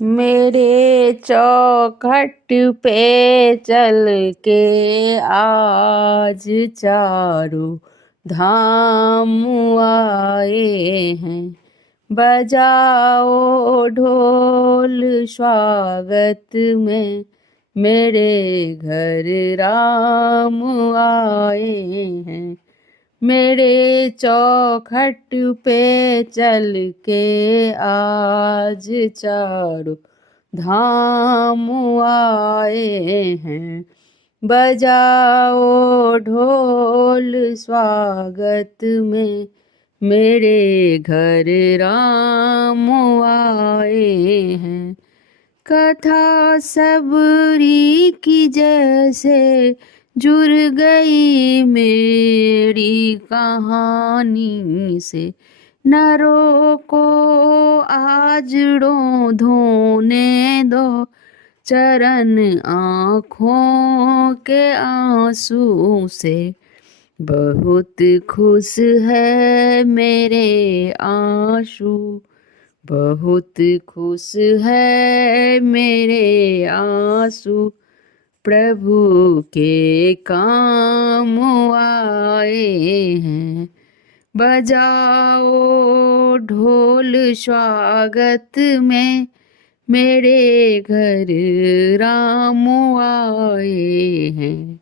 मेरे चौखट पे चल के आज चारों धाम आए हैं। बजाओ ढोल स्वागत में, मेरे घर राम आए हैं। मेरे चौखट पे चल के आज चारों धाम आए हैं। बजाओ ढोल स्वागत में, मेरे घर राम आए हैं। कथा सबरी की जैसे जुड़ गई मेरी कहानी से। न रोको आजड़ों धोने दो, चरण आँखों के आंसू से। बहुत खुश है मेरे आंसू, बहुत खुश है मेरे आंसू। प्रभु के काम आए हैं। बजाओ ढोल स्वागत में, मेरे घर राम आए हैं।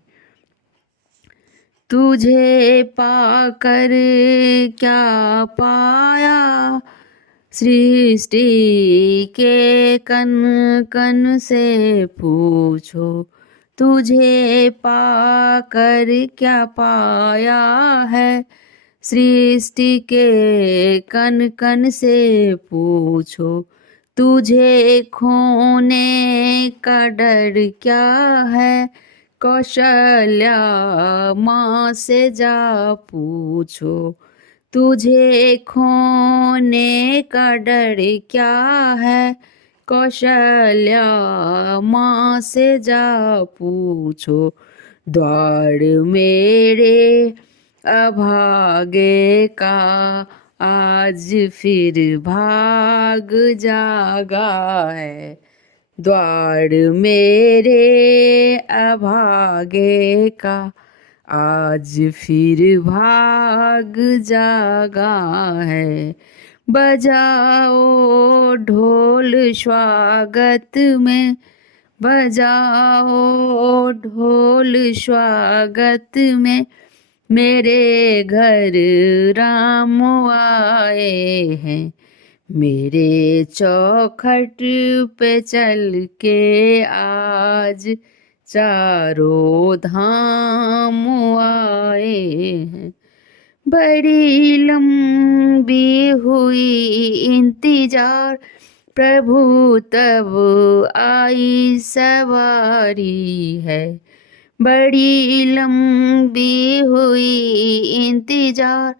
तुझे पाकर क्या पाया, सृष्टि के कण कण से पूछो। तुझे पाकर क्या पाया है, सृष्टि के कण कण से पूछो। तुझे खोने का डर क्या है, कौशल्या माँ से जा पूछो। तुझे खोने का डर क्या है, कौशल्या माँ से जा पूछो। द्वार मेरे अभागे का आज फिर भाग जागा है। द्वार मेरे अभागे का आज फिर भाग जागा है। बजाओ ढोल स्वागत में, बजाओ ढोल स्वागत में, मेरे घर राम आए हैं। मेरे चौखट पे चल के आज चारों धाम आए हैं। बड़ी लंबी हुई इंतजार, प्रभु तब आई सवारी है। बड़ी लंबी हुई इंतजार,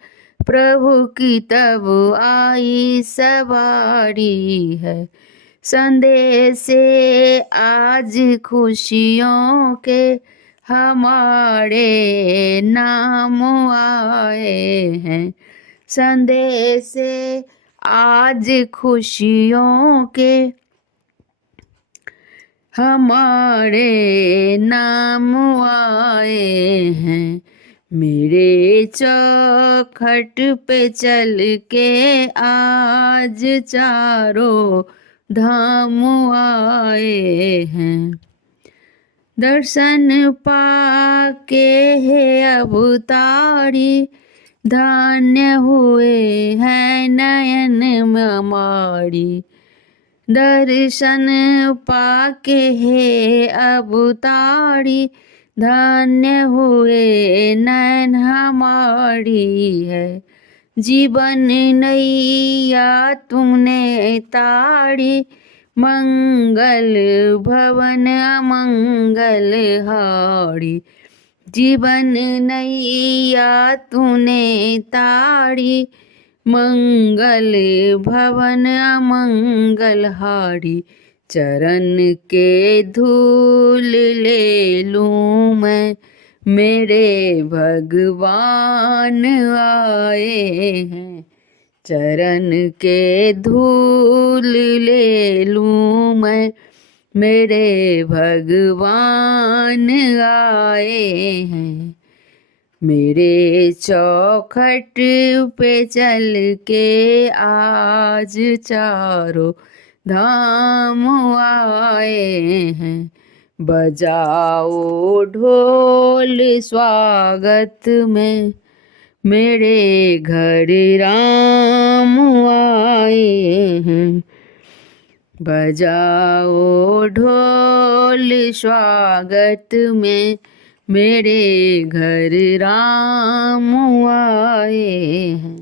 प्रभु की तब आई सवारी है। संदेश आज खुशियों के हमारे नाम आए हैं। संदेश आज खुशियों के हमारे नाम आए हैं। मेरे चौखट पे चल के आज चारों धाम आए हैं। दर्शन पाके है अवतारी, धन्य हुए हैं नयन हमारी। दर्शन पाके है अवतारी, धन्य हुए नैन हमारी है। जीवन नैया तुमने ताड़ी, मंगल भवन अमंगल हारी। जीवन नैया तूने ताड़ी, मंगल भवन अमंगल हारी। चरण के धूल ले लूं मैं, मेरे भगवान आए हैं। चरण के धूल ले लूं मैं, मेरे भगवान आए हैं। मेरे चौखट पे चल के आज चारों धाम आए हैं। बजाओ ढोल स्वागत में, मेरे घर राम आए हैं। बजाओ ढोल स्वागत में, मेरे घर राम आए हैं।